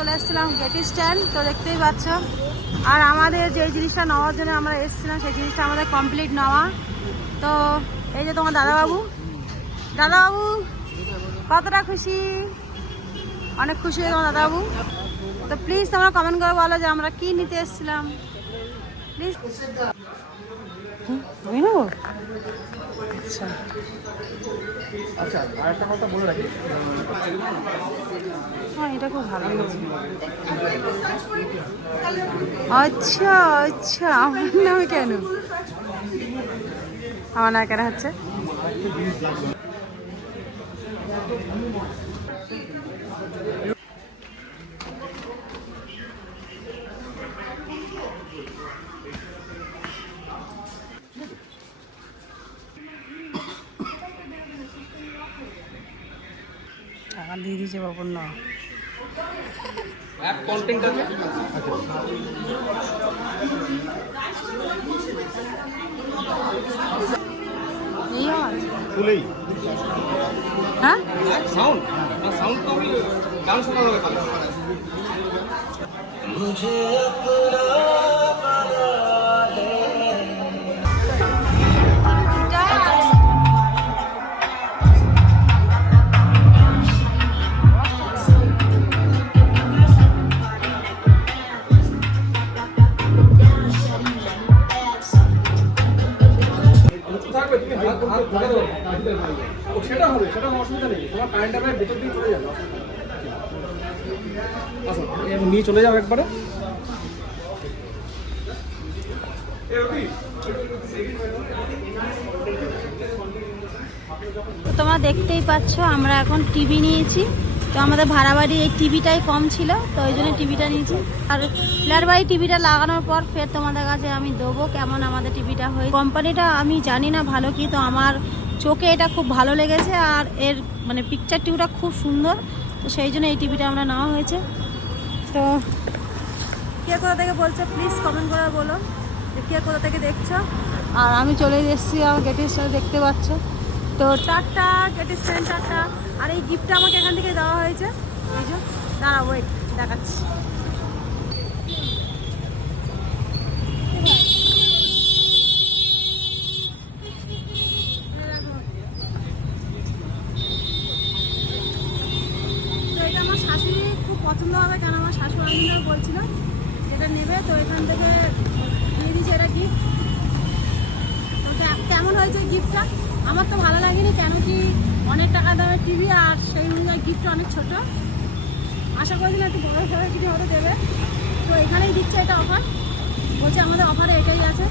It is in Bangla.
চলে এসেছিলাম গেটি স্ট্যান্ড, তো দেখতেই পাচ্ছ। আর আমাদের যে জিনিসটা নেওয়ার জন্য আমরা এসেছিলাম সেই জিনিসটা আমাদের কমপ্লিট নেওয়া। তো এই যে তোমার দাদাবাবু কতটা খুশি? অনেক খুশি হয়ে তোমার দাদাবাবু। তো প্লিজ তোমরা কমেন্ট করে বলো যে আমরা কি নিতে এসেছিলাম প্লিজ। আমি নেবো? আচ্ছা আচ্ছা, আরেকটা কথা বলে রাখি, হ্যাঁ এটা খুব ভালো লেগেছে। আচ্ছা আচ্ছা, আমার নামে কেন? আমার না কেন হচ্ছে? টাকা দিয়ে দিয়েছে বাবুর না। অ্যাপ কন্টেন্ট আছে। এই আওয়াজ? ফুলেই হ্যাঁ সাউন্ড সাউন্ড তো আমি গান শোনা হবে খালি। মুঝে আপনা বনা লে। সেটা হবে, সেটা অসুবিধা নেই। তোমার কারেন্ট অ্যাফেয়ার ভেতর দিয়ে চলে যাবে, আসো নিয়ে চলে যাও একবারে। তো তোমরা দেখতেই পাচ্ছ আমরা এখন টিভি নিয়েছি। তো আমাদের ভাড়া বাড়ি এই টিভিটাই কম ছিল, তো ওই জন্য টিভিটা নিয়েছি। আর ফ্ল্যাট বাড়ি টিভিটা লাগানোর পর ফের তোমাদের কাছে আমি দেবো কেমন আমাদের টিভিটা হয়। কোম্পানিটা আমি জানি না ভালো কি, তো আমার চোখে এটা খুব ভালো লেগেছে। আর এর মানে পিকচার টিভিটা খুব সুন্দর, তো সেই জন্য এই টিভিটা আমরা নেওয়া হয়েছে। তো কে কোথা থেকে বলছো প্লিজ কমেন্ট করে বলো যে কে কোথা থেকে দেখছো। আর আমি চলে এসেছি আমার গেটের সাথে, দেখতে পাচ্ছ। তো টাটা গেটের স্ট্যান্ড, টাটা। আর এই গিফটটা আমাকে এখান থেকে দেওয়া হয়েছে, এই যে দাঁড়া ওয়েট দেখাচ্ছি। তো এটা আমার শাশুড়ি খুব পছন্দ হবে, কেন আমার শাশুড়ি বলছিল যেটা নেবে, তো এখান থেকে দিয়ে দিয়েছে এটা গিফট। কেমন হয়েছে গিফটটা? আমার তো ভালো লাগেনি, কেন কি অনেক টাকা দামের টিভি আর সেই অনুযায়ী গিফটটা অনেক ছোট। আশা করেছিলাম একটু বড় সড়ো কিছু হতে দেবে, তো এখানেই দিচ্ছে এটা অফার। বলছে আমাদের অফারে এটাই আছে।